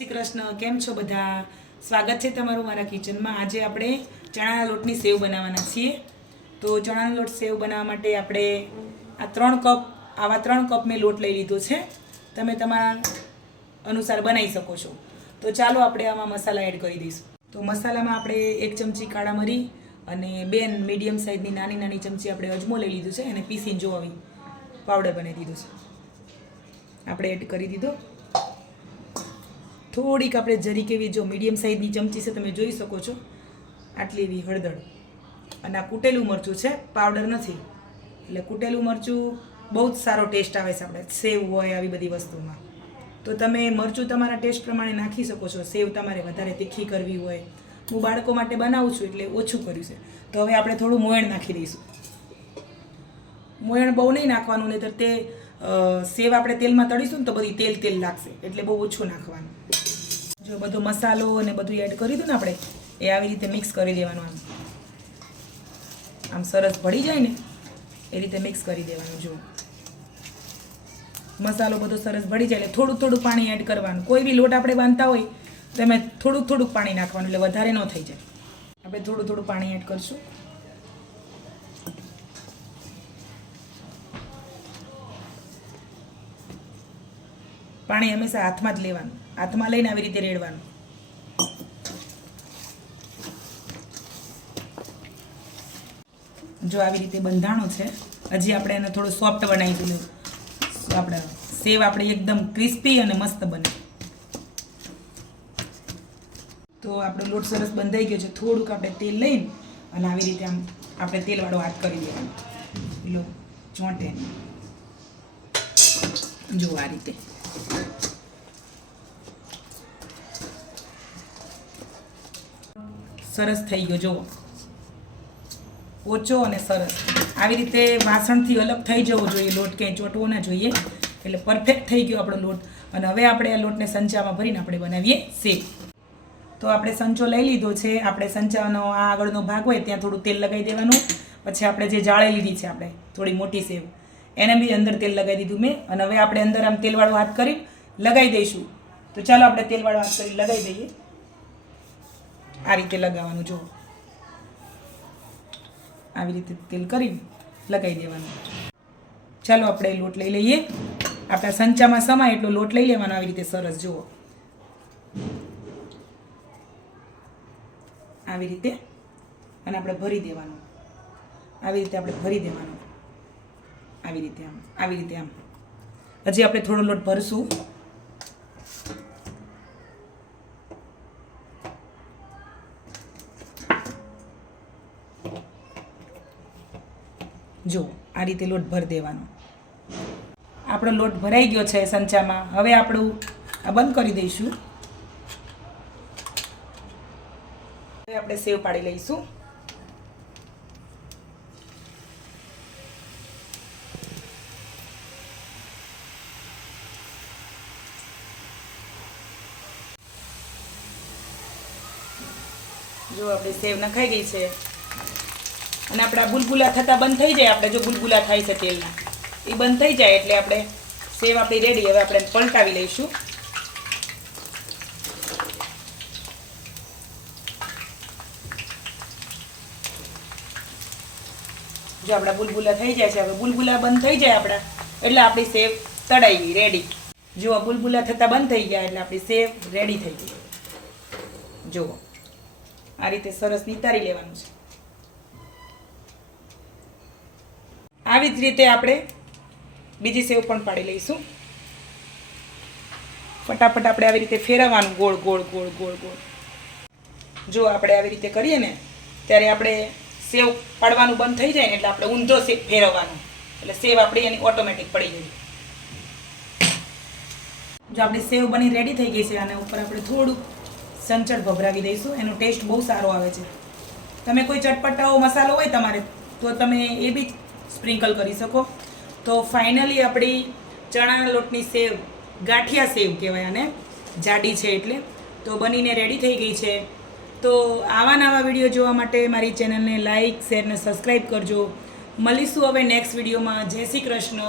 શ્રી કૃષ્ણ, કેમ છો બધા? સ્વાગત છે તમારું મારા કિચનમાં. આજે આપણે ચણાના લોટની સેવ બનાવવાના છીએ. તો ચણાનો લોટ સેવ બનાવવા માટે આપણે આ ત્રણ કપ, આવા ત્રણ કપ મેં લોટ લઈ લીધો છે. તમે તમારા અનુસાર બનાવી શકો છો. તો ચાલો આપણે આમાં મસાલા એડ કરી દઈશું. તો મસાલામાં આપણે એક ચમચી કાળા મરી અને બેન મીડિયમ સાઇઝની નાની નાની ચમચી આપણે અજમો લઈ લીધું છે. અને પીસીને જો આવી પાવડર બનાવી દીધો છે. આપણે એડ કરી દીધો. થોડીક આપણે જરીક એવી જો મીડિયમ સાઇઝની ચમચી છે તમે જોઈ શકો છો. આટલી એવી હળદર. અને આ કૂટેલું મરચું છે પાવડર નથી. એટલે કૂટેલું મરચું બહુ જ સારો ટેસ્ટ આવે છે આપણે. સેવ હોય આવી બધી વસ્તુમાં. તો તમે મરચું તમારા ટેસ્ટ પ્રમાણે નાખી શકો છો. સેવ તમારે વધારે તીખી કરવી હોય. હું બાળકો માટે બનાવું છું એટલે ઓછું કર્યું છે. તો હવે આપણે થોડું મોયણ નાખી દઈશું. મોયણ બહુ નહીં નાખવાનું નહીં તે સેવ આપણે તેલમાં તળીશું ને તો બધી તેલ તેલ લાગશે. એટલે બહુ ઓછું નાખવાનું. જો બધો મસાલો અને બધું એડ કરી દઉં ને આપણે, એ આવી રીતે મિક્સ કરી દેવાનું આમ. આમ સરસ ભળી જાય ને, એ રીતે મિક્સ કરી દેવાનું જો મસાલો બધો સરસ ભળી જાય એટલે થોડું થોડું પાણી એડ કરવાનું. કોઈ બી લોટ આપણે બાંધતા હોય, તો એમાં થોડુંક થોડુંક પાણી નાખવાનું એટલે વધારે ન થઈ જાય. આપણે થોડું થોડું પાણી એડ કરશું. પાણી હંમેશા હાથમાં જ લેવાનું. હાથમાં લઈને આવી રીતે રેડવાનું. જો આવી રીતે બંધાણો છે, હજી આપણે એને થોડું સોફ્ટ બનાવી દીધું. આપણે સેવ આપણે એકદમ ક્રિસ્પી અને મસ્ત બને. તો આપણો લોટ સરસ બંધાઈ ગયો છે. થોડુંક આપણે તેલ લઈને અને આવી રીતે આમ આપણે તેલવાળો હાથ કરી દેવાનો. લો, ચોંટે. જો આ રીતે. સરસ થઈ ગયો, જુઓ. ઓછો અને સરસ. આવી રીતે વાસણથી અલગ થઈ જવો જોઈએ લોટ ક્યાંય ચોટવો ના જોઈએ. એટલે પરફેક્ટ થઈ ગયો આપણો લોટ. અને હવે આપણે આ લોટને સંચામાં ભરીને આપણે બનાવીએ સેવ તો આપણે સંચો લઈ લીધો છે. આપણે સંચાનો આ આગળનો ભાગ હોય ત્યાં થોડું તેલ લગાવી દેવાનું. પછી આપણે જે જાળે લીધી છે આપણે, થોડી મોટી સેવ, એને બી અંદર તેલ લગાવી દીધું મેં. અને હવે આપણે અંદર આમ તેલવાળો હાથ કરી લગાવી દઈશું. તો ચાલો આપણે તેલવાળો હાથ કરી લગાવી દઈએ. આ રીતે લગાવવાનું જો આવી રીતે તેલ કરી લગાવી દેવાનું. ચાલો આપણે લોટ લઈ લઈએ. આપણા સંચામાં સમાય એટલો લોટ લઈ લેવાનો આવી રીતે સરસ, જુઓ. આવી રીતે અને આપણે ભરી દેવાનું. આવી રીતે આપણે ભરી દેવાનું. આવી રીતે આમ, આવી રીતે આમ. હજી આપણે થોડો લોટ ભરશું. જો, આ રીતે લોટ ભરી દેવાનો. આપણો લોટ ભરાઈ ગયો છે સંચામાં. હવે આપણું આ બંધ કરી દઈશું. હવે આપણે સેવ પાડી લઈશું. જો, આપણી સેવ નખાઈ ગઈ છે. અને આપણા બુલબુલા થતા બંધ થઈ જાય, આપણે જો બુલબુલા થાય છે તેલના. એ બંધ થઈ જાય એટલે આપણે સેવ આપણી રેડી હવે આપણે પલટાવી લઈશું. જો આપણા બુલબુલા થઈ જાય છે, હવે બુલબુલા બંધ થઈ જાય આપણા, એટલે આપણી સેવ તળાઈ ગઈ રેડી જુઓ, બુલબુલા થતાં બંધ થઈ ગયા એટલે આપણી સેવ રેડી થઈ ગઈ. જુઓ, આ રીતે સરસ નિતારી લેવાનું છે. આવી જ રીતે આપણે બીજી સેવ પણ પાડી લઈશું. ફટાફટ આપણે આવી રીતે ફેરવવાનું, ગોળ ગોળ ગોળ ગોળ ગોળ. જો આપણે આવી રીતે કરીએ ને, ત્યારે આપણે સેવ પાડવાનું બંધ થઈ જાય ને, એટલે આપણે ઊંધો સેવ ફેરવવાનો. એટલે સેવ આપણી એની ઓટોમેટિક પડી ગઈ જો આપણી સેવ બની રેડી થઈ ગઈ છે અને ઉપર આપણે થોડુંક સંચળ ભભરાવી દઈશું. એનો ટેસ્ટ બહુ સારો આવે છે. તમે કોઈ ચટપટાઓ, મસાલો હોય તમારે, તો તમે એ બી સ્પ્રિંકલ કરી શકો. તો ફાઇનલી આપણી ચણાના લોટની સેવ, ગાંઠિયા સેવ કહેવાય આને, જાડી છે એટલે. તો બનીને રેડી થઈ ગઈ છે. તો આવા નવા વીડિયો જોવા માટે મારી ચેનલને લાઇક શેર ને સબસ્ક્રાઈબ કરજો. મળીશું હવે નેક્સ્ટ વિડીયોમાં જય શ્રી કૃષ્ણ.